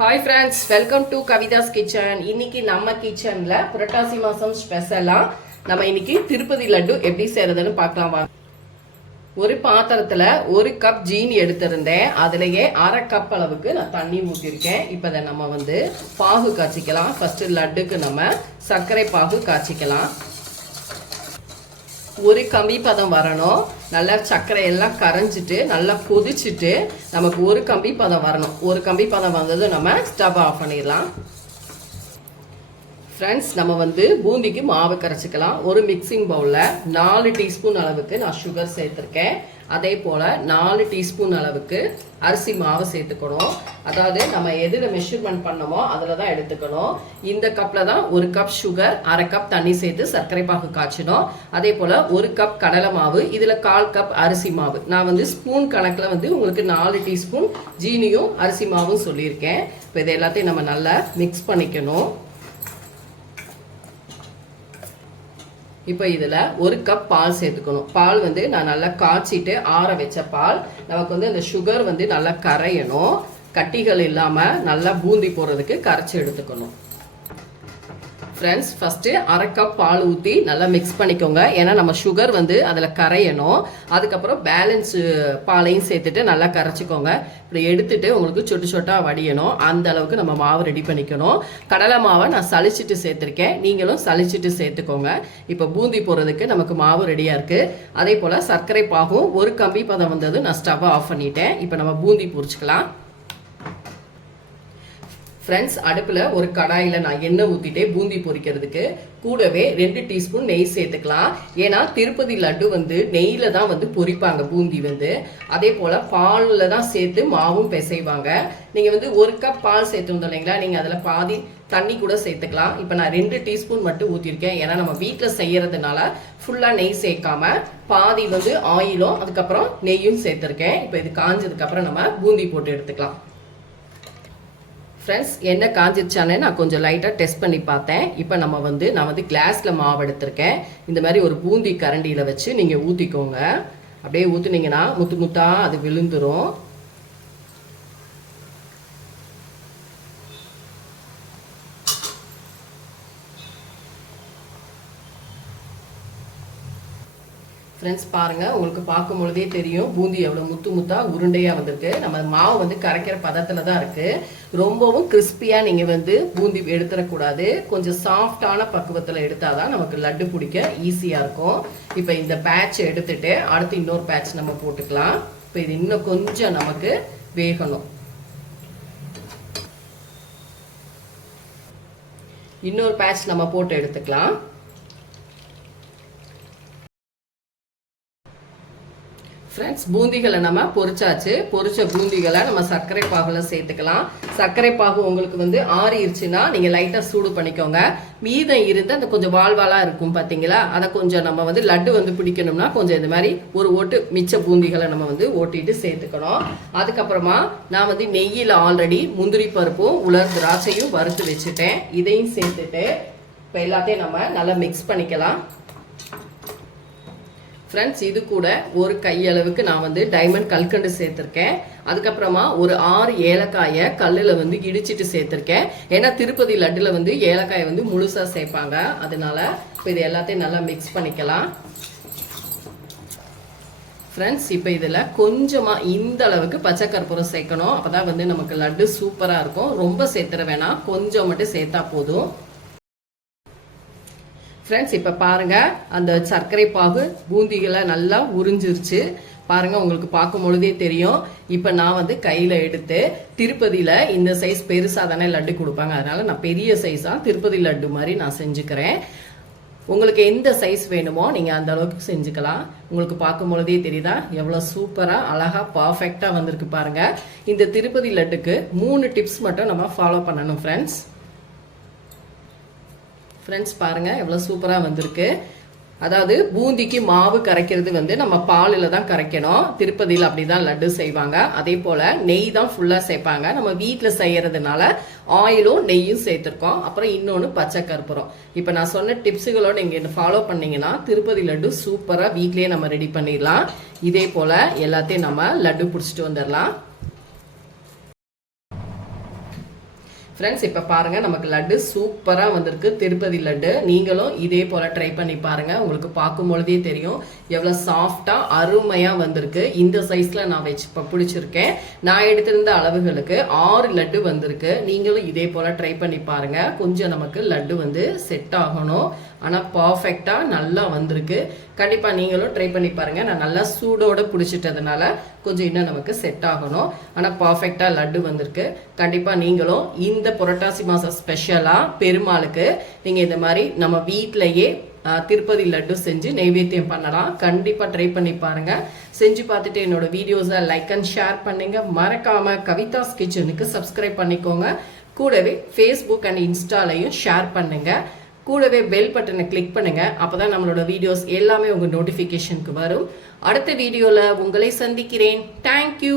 Hi friends, welcome to Kavitha's kitchen. இன்னைக்கு நம்ம கிச்சன்ல புரட்டாசி மாசம் ஸ்பெஷலா நம்ம இன்னைக்கு திருப்பதி லட்டு எப்படி செய்யறதுன்னு பார்க்கலாம். ஒரு பாத்திரத்துல 1 கப் ஜீனி எடுத்திருந்தேன். அதுலயே 1/2 கப் அளவுக்கு நான் தண்ணி ஊற்றிருக்கேன். இப்போ அதை நம்ம பாகு காய்ச்சிக்கலாம். ஃபர்ஸ்ட் லட்டுக்கு நம்ம சர்க்கரை பாகு காய்ச்சிக்கலாம். ஒரு கம்பி பதம் வரணும். நல்லா சர்க்கரை எல்லாம் கரைஞ்சிட்டு நல்லா கொதிச்சுட்டு நமக்கு ஒரு கம்பி பதம் வரணும். ஒரு கம்பி பதம் வந்தது நம்ம ஸ்டவ் ஆஃப் பண்ணிடலாம். ஃப்ரெண்ட்ஸ், நம்ம பூந்திக்கு மாவு கரைச்சிக்கலாம். ஒரு மிக்சிங் பவுலில் 4 டீஸ்பூன் அளவுக்கு நான் சுகர் சேர்த்துருக்கேன். அதே போல் 4 டீஸ்பூன் அளவுக்கு அரிசி மாவு சேர்த்துக்கணும். அதாவது நம்ம எதில் மெஷர்மெண்ட் பண்ணமோ அதில் தான் எடுத்துக்கணும். இந்த கப்பில் தான் 1 கப் சுகர், 1/2 கப் தண்ணி சேர்த்து சர்க்கரை பாகு காய்ச்சணும். அதே போல் 1 கப் கடலை மாவு, இதில் 1/4 கப் அரிசி மாவு. நான் ஸ்பூன் கணக்கில் உங்களுக்கு 4 டீஸ்பூன் ஜீனியும் அரிசி மாவும் சொல்லியிருக்கேன். இப்போ இது எல்லாத்தையும் நம்ம நல்லா மிக்ஸ் பண்ணிக்கணும். இப்போ இதில் 1 கப் பால் சேர்த்துக்கணும். பால் நான் நல்லா காய்ச்சிட்டு ஆற வச்ச பால். நமக்கு அந்த சுகர் நல்லா கரையணும். கட்டிகள் இல்லாமல் நல்லா பூந்தி போடுறதுக்கு கரைச்சி எடுத்துக்கணும். ஃப்ரெண்ட்ஸ், ஃபஸ்ட்டு 1/2 கப் பால் ஊற்றி நல்லா மிக்ஸ் பண்ணிக்கோங்க. ஏன்னா நம்ம சுகர் அதில் கரையணும். அதுக்கப்புறம் பேலன்ஸ் பாலையும் சேர்த்துட்டு நல்லா கரைச்சிக்கோங்க. இப்படி எடுத்துட்டு உங்களுக்கு சொட்டு சொட்டாக வடியணும். அந்த அளவுக்கு நம்ம மாவு ரெடி பண்ணிக்கணும். கடலை மாவை நான் சளிச்சிட்டு சேர்த்துருக்கேன். நீங்களும் சளிச்சிட்டு சேர்த்துக்கோங்க. இப்போ பூந்தி போடுறதுக்கு நமக்கு மாவு ரெடியாக இருக்குது. அதே போல் சர்க்கரை பாகும் ஒரு கம்பி பதம் வந்தது நான் ஸ்டவ்வை ஆஃப் பண்ணிட்டேன். இப்போ நம்ம பூந்தி பொரிச்சுக்கலாம். ஃப்ரெண்ட்ஸ், அடுப்பில் ஒரு கடாயில் நான் எண்ணெய் ஊற்றிட்டே பூந்தி பொரிக்கிறதுக்கு கூடவே 2 டீஸ்பூன் நெய் சேர்த்துக்கலாம். ஏன்னா திருப்பதி லட்டு நெய்யில் தான் பொரிப்பாங்க பூந்தி. அதே போல் பாலில் தான் சேர்த்து மாவும் பிசைவாங்க. நீங்கள் 1 கப் பால் சேர்த்து இல்லைங்களா, நீங்கள் அதில் பாதி தண்ணி கூட சேர்த்துக்கலாம். இப்போ நான் 2 டீஸ்பூன் மட்டும் ஊற்றிருக்கேன். ஏன்னா நம்ம வீட்டில் செய்யறதுனால ஃபுல்லாக நெய் சேர்க்காம பாதி ஆயிலும் அதுக்கப்புறம் நெய்யும் சேர்த்துருக்கேன். இப்போ இது காஞ்சதுக்கப்புறம் நம்ம பூந்தி போட்டு எடுத்துக்கலாம். ஃப்ரெண்ட்ஸ், எண்ணெய் காஞ்சிருச்சானே நான் கொஞ்சம் லைட்டாக டெஸ்ட் பண்ணி பார்த்தேன். இப்போ நம்ம நான் கிளாஸில் மாவு எடுத்திருக்கேன். இந்த மாதிரி ஒரு பூந்தி கரண்டியில் வச்சு நீங்கள் ஊற்றிக்கோங்க. அப்படியே ஊற்றுனீங்கன்னா முத்து முத்தாக அது விழுந்துரும். ஃப்ரெண்ட்ஸ், பாருங்கள், உங்களுக்கு பார்க்கும் பொழுதே தெரியும் பூந்தி எவ்வளோ முத்து முத்தாக உருண்டையாக வந்திருக்கு. நம்ம மாவு கரைக்கிற பதத்தில் தான் இருக்குது. ரொம்பவும் கிறிஸ்பியாக நீங்கள் பூந்தி எடுத்துடக்கூடாது. கொஞ்சம் சாஃப்டான பக்குவத்தில் எடுத்தால் தான் நமக்கு லட்டு பிடிக்க ஈஸியாக இருக்கும். இப்போ இந்த பேட்ச் எடுத்துட்டு அடுத்து இன்னொரு பேட்ச் நம்ம போட்டுக்கலாம். இப்போ இது இன்னும் கொஞ்சம் நமக்கு வேகணும். இன்னொரு பேட்ச் நம்ம போட்டு எடுத்துக்கலாம். ஃப்ரெண்ட்ஸ், பூந்திகளை நம்ம பொரிச்சாச்சு. பொரிச்ச பூந்திகளை நம்ம சர்க்கரை பாகுல சேர்த்துக்கலாம். சர்க்கரை பாகு உங்களுக்கு ஆறிடுச்சுன்னா நீங்கள் லைட்டாக சூடு பண்ணிக்கோங்க. மீதம் இருந்து அந்த கொஞ்சம் வால்வாலாக இருக்கும் பார்த்தீங்களா, அதை கொஞ்சம் நம்ம லட்டு பிடிக்கணும்னா கொஞ்சம் இந்த மாதிரி ஒரு ஓட்டு மிச்ச பூந்திகளை நம்ம ஓட்டிட்டு சேர்த்துக்கணும். அதுக்கப்புறமா நான் நெய்யில் ஆல்ரெடி முந்திரி பருப்பும் உலர் திராட்சையும் வறுத்து வச்சுட்டேன். இதையும் சேர்த்துட்டு இப்போ எல்லாத்தையும் நம்ம நல்லா மிக்ஸ் பண்ணிக்கலாம். ஃப்ரெண்ட்ஸ், இது கூட ஒரு கையளவுக்கு நான் டைமண்ட் கல்கண்டு சேர்த்துருக்கேன். அதுக்கப்புறமா ஒரு 6 ஏலக்காயை கல்லில் இடிச்சிட்டு சேர்த்துருக்கேன். ஏன்னா திருப்பதி லட்டில் ஏலக்காயை முழுசாக சேர்ப்பாங்க. அதனால இப்போ இது எல்லாத்தையும் நல்லா மிக்ஸ் பண்ணிக்கலாம். ஃப்ரெண்ட்ஸ், இப்போ இதில் கொஞ்சமாக இந்த அளவுக்கு பச்சை கற்பூரம் சேர்க்கணும். அப்போ தான் நமக்கு லட்டு சூப்பராக இருக்கும். ரொம்ப சேர்த்துற வேணாம், கொஞ்சம் மட்டும் சேர்த்தா போதும். ஃப்ரெண்ட்ஸ், இப்போ பாருங்கள், அந்த சர்க்கரை பாகு பூந்திகளை நல்லா உறிஞ்சிருச்சு. பாருங்கள், உங்களுக்கு பார்க்கும் பொழுதே தெரியும். இப்போ நான் கையில் எடுத்து திருப்பதியில் இந்த சைஸ் பெருசாக தானே லட்டு கொடுப்பாங்க. அதனால் நான் பெரிய சைஸாக திருப்பதி லட்டு மாதிரி நான் செஞ்சுக்கிறேன். உங்களுக்கு எந்த சைஸ் வேணுமோ நீங்கள் அந்த அளவுக்கு செஞ்சுக்கலாம். உங்களுக்கு பார்க்கும் பொழுதே தெரியுதா எவ்வளோ சூப்பராக அழகாக பர்ஃபெக்டாக வந்திருக்கு பாருங்கள். இந்த திருப்பதி லட்டுக்கு 3 டிப்ஸ் மட்டும் நம்ம ஃபாலோ பண்ணணும் ஃப்ரெண்ட்ஸ். ஃப்ரெண்ட்ஸ், பாருங்கள் எவ்வளோ சூப்பராக வந்திருக்கு. அதாவது பூந்திக்கு மாவு கரைக்கிறது நம்ம பாலில் தான் கரைக்கணும். திருப்பதியில் அப்படி தான் லட்டு செய்வாங்க. அதே போல் நெய் தான் ஃபுல்லாக சேர்ப்பாங்க. நம்ம வீட்டில் செய்கிறதுனால ஆயிலும் நெய்யும் சேர்த்துருக்கோம். அப்புறம் இன்னொன்று பச்சை கற்பூரம். இப்போ நான் சொன்ன டிப்ஸுகளோட நீங்கள் ஃபாலோ பண்ணிங்கன்னா திருப்பதி லட்டு சூப்பராக வீட்லேயே நம்ம ரெடி பண்ணிடலாம். இதே போல் எல்லாத்தையும் நம்ம லட்டு பிடிச்சிட்டு வந்துடலாம். ஃப்ரெண்ட்ஸ் இப்போ பாருங்கள் நமக்கு லட்டு சூப்பராக வந்திருக்கு திருப்பதி லட்டு. நீங்களும் இதே போல் ட்ரை பண்ணி பாருங்கள். உங்களுக்கு பார்க்கும் பொழுதே தெரியும் எவ்வளோ சாஃப்டாக அருமையாக வந்திருக்கு. இந்த சைஸில் நான் வச்சு இப்போ பிடிச்சிருக்கேன். நான் எடுத்திருந்த அளவுகளுக்கு 6 லட்டு வந்திருக்கு. நீங்களும் இதே போல் ட்ரை பண்ணி பாருங்கள். கொஞ்சம் நமக்கு லட்டு வந்து செட் ஆகணும். ஆனால் பர்ஃபெக்டாக நல்லா வந்திருக்கு. கண்டிப்பாக நீங்களும் ட்ரை பண்ணி பாருங்கள். நான் நல்லா சூடோடு பிடிச்சிட்டதுனால கொஞ்சம் இன்னும் நமக்கு செட் ஆகணும். ஆனால் பர்ஃபெக்டாக லட்டு வந்திருக்கு. கண்டிப்பாக நீங்களும் இந்த புரட்டாசி மாதம் ஸ்பெஷலாக பெருமாளுக்கு நீங்கள் இந்த மாதிரி நம்ம வீட்டிலையே திருப்பதி லட்டு செஞ்சு நைவேத்தியம் பண்ணலாம். கண்டிப்பாக ட்ரை பண்ணி பாருங்கள். செஞ்சு பார்த்துட்டு என்னோட வீடியோஸை லைக் அண்ட் ஷேர் பண்ணுங்க. மறக்காமல் கவிதாஸ் கிச்சனுக்கு சப்ஸ்கிரைப் பண்ணிக்கோங்க. கூடவே ஃபேஸ்புக் அண்ட் இன்ஸ்டாலையும் ஷேர் பண்ணுங்க. கூடவே பெல் பட்டனை கிளிக் பண்ணுங்க. அப்பதான் நம்மளோட வீடியோஸ் எல்லாமே உங்க நோட்டிஃபிகேஷனுக்கு வரும். அடுத்த வீடியோல உங்களை சந்திக்கிறேன். தேங்க்யூ.